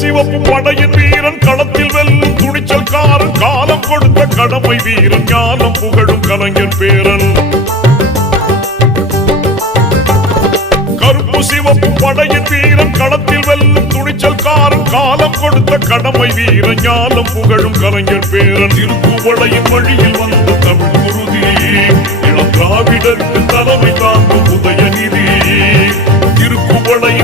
சிவப்பு படையின் வீரன் களத்தில் வெல்லும் துணிச்சல்காரன் காலம் கொடுத்த கடமை வீரன் ஞானம் புகழும் கலைஞர் பேரன் கருப்பு சிவப்பு படையின் வீரன் களத்தில் வெல்லும் துணிச்சல்காரன் காலம் கொடுத்த கடமை வீரன் ஞானம் புகழும் கலைஞர் பேரன் திருக்குவளையின் வழியில் வந்த தமிழ் குருதி இளம் திராவிடருக்கு தலைமை தாங்கும் உதயநிதி திருக்குவளை